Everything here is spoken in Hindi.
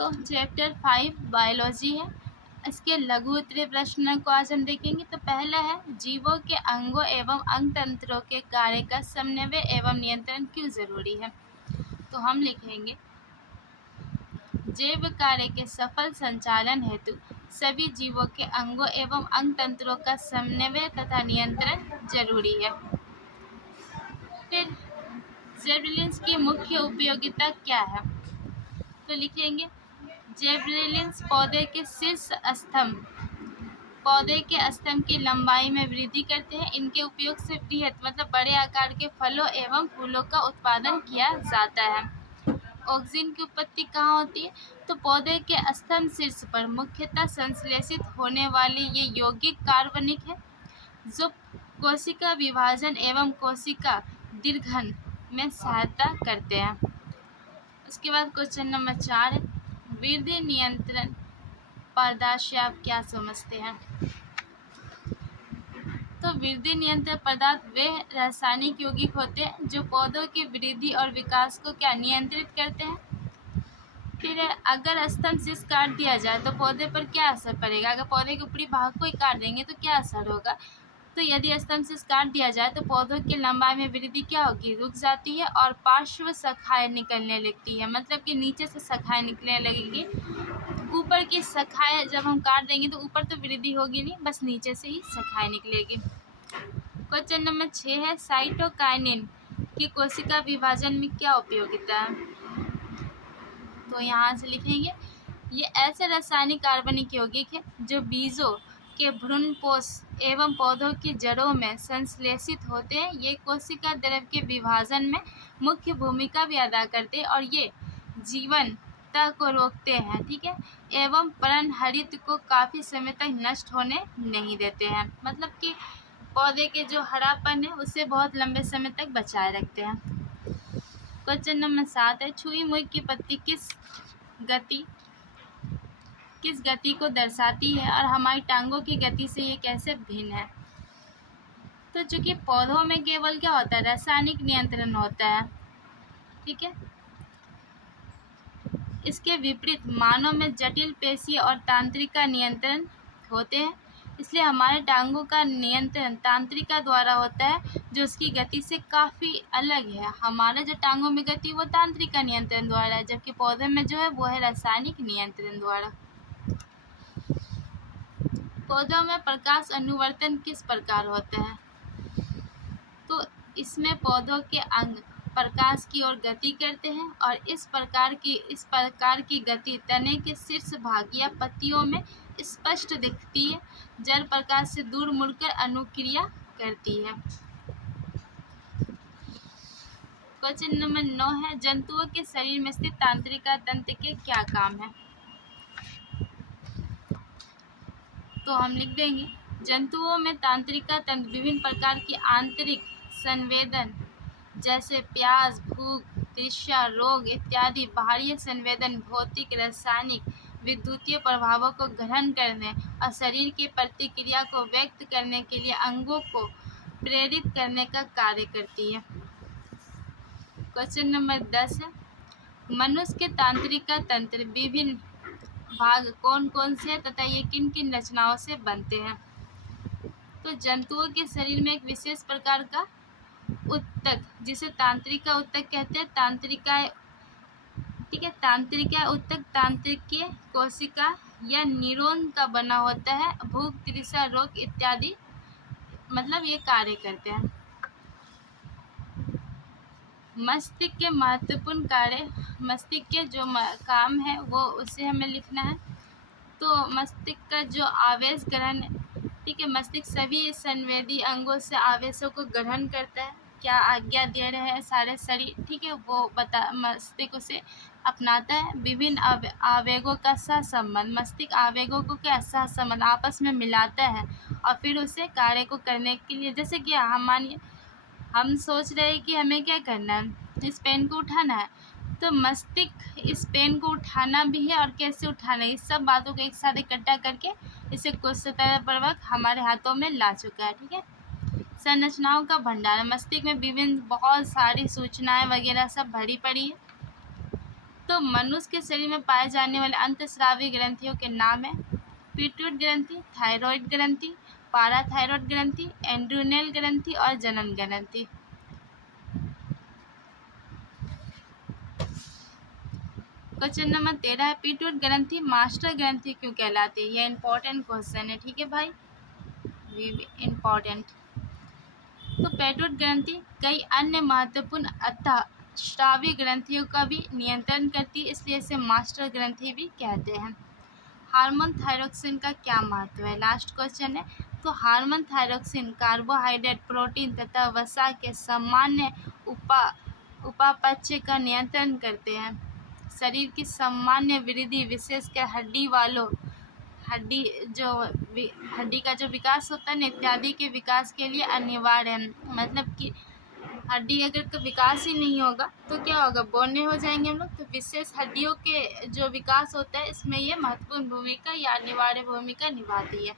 तो चैप्टर 5 बायोलॉजी है। इसके लघु उत्तरीय प्रश्न को आज हम देखेंगे। तो पहला है, जीवों के अंगों एवं अंग तंत्रों के कार्य का समन्वय एवं नियंत्रण क्यों जरूरी है। तो हम लिखेंगे, जैव कार्य के सफल संचालन हेतु सभी जीवों के अंगों एवं अंग तंत्रों का समन्वय तथा नियंत्रण जरूरी है। फिर जेबरेलिन्स की मुख्य उपयोगिता क्या है। तो लिखेंगे, जेबरेलिन्स पौधे के शीर्ष स्तंभ पौधे के स्तंभ की लंबाई में वृद्धि करते हैं। इनके उपयोग से बृहत मतलब बड़े आकार के फलों एवं फूलों का उत्पादन किया जाता है। ऑक्सीजन की उत्पत्ति कहाँ होती है। तो पौधे के स्तंभ शीर्ष पर मुख्यतः संश्लेषित होने वाले ये यौगिक कार्बनिक है जो कोशिका विभाजन एवं कोशिका दीर्घन में सहायता करते हैं। उसके बाद क्वेश्चन नंबर 4 है, वृद्धि नियंत्रण पदार्थ से आप क्या समझते हैं। तो वृद्धि नियंत्रण पदार्थ वे रासायनिक यौगिक होते हैं जो पौधों की वृद्धि और विकास को क्या नियंत्रित करते हैं। फिर अगर स्तंभ शीर्ष काट दिया जाए तो पौधे पर क्या असर पड़ेगा। अगर पौधे के ऊपरी भाग को ही काट देंगे तो क्या असर होगा। तो यदि स्तंभ शीर्ष काट दिया जाए तो पौधों की लंबाई में वृद्धि क्या होगी, रुक जाती है और पार्श्व शाखाएं निकलने लगती है। मतलब कि नीचे से शाखाएं निकलने लगेगी। ऊपर की शाखाएं जब हम काट देंगे तो ऊपर तो वृद्धि होगी नहीं, बस नीचे से ही शाखाएं निकलेगी। क्वेश्चन नंबर 6 है, साइटोकाइनिन की कोशिका विभाजन में क्या उपयोगिता है। तो यहाँ से लिखेंगे, ये ऐसे रासायनिक कार्बनिक यौगिक है जो बीजों के भ्रूणपोष एवं पौधों की जड़ों में संश्लेषित होते हैं। ये कोशिका द्रव्य के विभाजन में मुख्य भूमिका भी अदा करते हैं और ये जीवनता को रोकते हैं, ठीक है, एवं पर्णहरित को काफी समय तक नष्ट होने नहीं देते हैं। मतलब कि पौधे के जो हरापन है उसे बहुत लंबे समय तक बचाए रखते हैं। क्वेश्चन नंबर 7 है, छुई मुई की पत्ती किस गति को दर्शाती है और हमारी टांगों की गति से ये कैसे भिन्न है। तो चूंकि पौधों में केवल क्या होता है, रासायनिक नियंत्रण होता है, ठीक है। इसके विपरीत मानव में जटिल पेशीय और तांत्रिका नियंत्रण होते हैं। इसलिए हमारे टांगों का नियंत्रण तांत्रिका द्वारा होता है जो उसकी गति से काफ़ी अलग है। हमारे जो टांगों में गति वो तांत्रिका नियंत्रण द्वारा है, जबकि पौधे में जो है वो है रासायनिक नियंत्रण द्वारा। पौधों में प्रकाश अनुवर्तन किस प्रकार होता है। तो इसमें पौधों के अंग प्रकाश की ओर गति करते हैं और इस प्रकार की गति तने के शीर्ष भाग या पत्तियों में स्पष्ट दिखती है। जल प्रकाश से दूर मुड़कर अनुक्रिया करती है। क्वेश्चन नंबर 9 है, जंतुओं के शरीर में स्थित तांत्रिका तंत्र के क्या काम है। तो हम लिख देंगे, जंतुओं में तांत्रिका तंत्र विभिन्न प्रकार की आंतरिक संवेदन जैसे प्यास, भूख, तृष्णा, रोग इत्यादि बाहरी संवेदन भौतिक, रासायनिक, विद्युतीय प्रभावों को ग्रहण करने और शरीर की प्रतिक्रिया को व्यक्त करने के लिए अंगों को प्रेरित करने का कार्य करती है। क्वेश्चन नंबर 10 है, मनुष्य के तांत्रिका तंत्र विभिन्न भाग कौन कौन से हैं तथा ये किन किन रचनाओं से बनते हैं। तो जंतुओं के शरीर में एक विशेष प्रकार का उत्तक जिसे तांत्रिका उत्तक कहते हैं, तांत्रिका, ठीक है, तांत्रिका उत्तक तांत्रिकीय कोशिका या न्यूरॉन का बना होता है। भूख, तृष्णा, रोग इत्यादि मतलब ये कार्य करते हैं। मस्तिष्क के महत्वपूर्ण कार्य, मस्तिष्क के जो काम है वो उसे हमें लिखना है। तो मस्तिष्क का जो आवेश ग्रहण, ठीक है, मस्तिष्क सभी संवेदी अंगों से आवेशों को ग्रहण करता है, क्या आज्ञा दे रहे हैं सारे शरीर, ठीक है, वो मस्तिष्क उसे अपनाता है। विभिन्न आवेगों का सहसंबंध, मस्तिष्क आवेगों को क्या सहसंबंध आपस में मिलाता है और फिर उसे कार्य को करने के लिए, जैसे कि हम सोच रहे हैं कि हमें क्या करना है, इस पेन को उठाना है, तो मस्तिष्क इस पेन को उठाना भी है और कैसे उठाना है, इस सब बातों को एक साथ इकट्ठा करके इसे कुशलतापूर्वक हमारे हाथों में ला चुका है, ठीक है। संरचनाओं का भंडार, मस्तिष्क में विभिन्न बहुत सारी सूचनाएं वगैरह सब भरी पड़ी है। तो मनुष्य के शरीर में पाए जाने वाले अंतस्रावी ग्रंथियों के नाम है पिट्यूट ग्रंथि, थायराइड ग्रंथि, पाराथायरॉयड ग्रंथि, एंड्रोनेल ग्रंथि और जनन ग्रंथि। क्वेश्चन नंबर 13 है पिट्यूट ग्रंथि मास्टर ग्रंथि क्यों कहलाती है? यह इंपॉर्टेंट क्वेश्चन है, ठीक है भाई, इम्पॉर्टेंट। तो पिट्यूट ग्रंथि कई अन्य महत्वपूर्ण अतः स्रावी ग्रंथियों का भी नियंत्रण करती है, इसलिए इसे मास्टर ग्रंथि भी कहते हैं। हार्मोन थायरोक्सिन का क्या महत्व है? लास्ट क्वेश्चन है। तो हार्मोन थायरोक्सिन कार्बोहाइड्रेट, प्रोटीन तथा वसा के सामान्य उपापचय का नियंत्रण करते हैं। शरीर की सामान्य वृद्धि, विशेषकर हड्डी का जो विकास होता है ना इत्यादि के विकास के लिए अनिवार्य है। मतलब कि हड्डी अगर का विकास ही नहीं होगा तो क्या होगा, बौने हो जाएंगे हम लोग। तो विशेष हड्डियों के जो विकास होता है इसमें ये महत्वपूर्ण भूमिका या अनिवार्य भूमिका निभाती है।